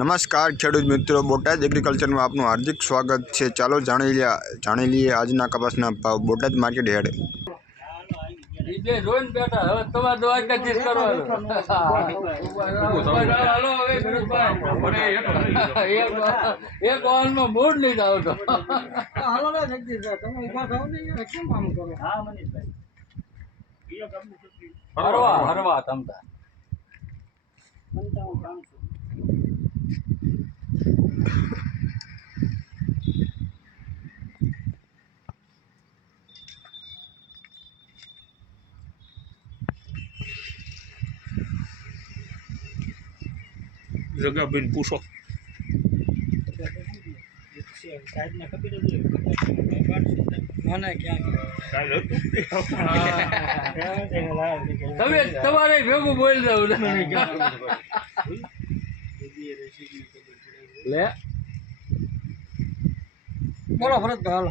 નમસ્કાર, ખેડૂત મિત્રો. બોટાદ એગ્રીકલ્ચરમાં આપનું હાર્દિક સ્વાગત છે. ચાલો જાણી લે જાણી લઈએ આજના કપાસના ભાવ. બોટાદ માર્કેટ હેડ હરવા હરવા બેઠા હવે તમારે દ્વારકાધીશ કરવાનું હાલો હવે ગુરુભાઈ. એક એક વાહનનો મૂડ નહીં આવતો હાલો ને જગદીશભાઈ તમે ઊભા થાવ ને યાર, કેમ આમ કરો હરવા હરવા તમતા પંચાવન પાંચસો જગાબેન પૂછો. સાહેબને ખબર ક્યાં તમે તમારે ભેગું બોલી દઉં લે. બોલો ભરત હાલો.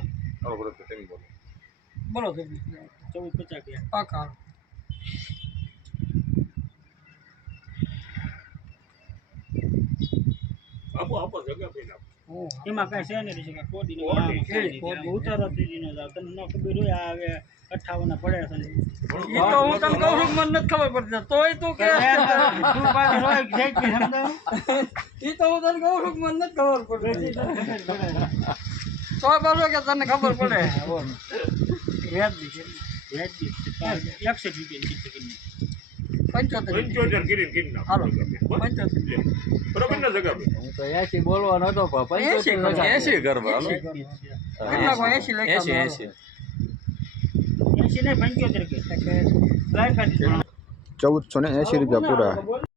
બોલો. જગદીશભાઈ ચૌદ પચાસ પાકા આપો આપો જગ્યા એમાં કઈ છે નહીં રહેશે કોડીનો કોડી, કોડી ઉતારો ત્રીજીનો જાવ તને ન ખબર હોય આ હવે અઠાવન પડે છે ને. તો હું તને કહું છું મને નથી ખબર પડતી. તોય તું કે ઈ તો હું તને કહું છું મને નથી ખબર પડતી. તો પાછો કે તને ખબર પડે. વ્યાજબી વ્યાજબી એકસો રૂપિયા પંચોતેર પંચોતેર કરીને કરી નાખો. હાલો. પંચોતેર. બરોબર ને હું તો એસી બોલવાનો હતો એસી પંચોતેર એસી એસી એસી એસી એસી ને પંચોતેર ચૌદસો ને એંસી રૂપિયા પૂરા.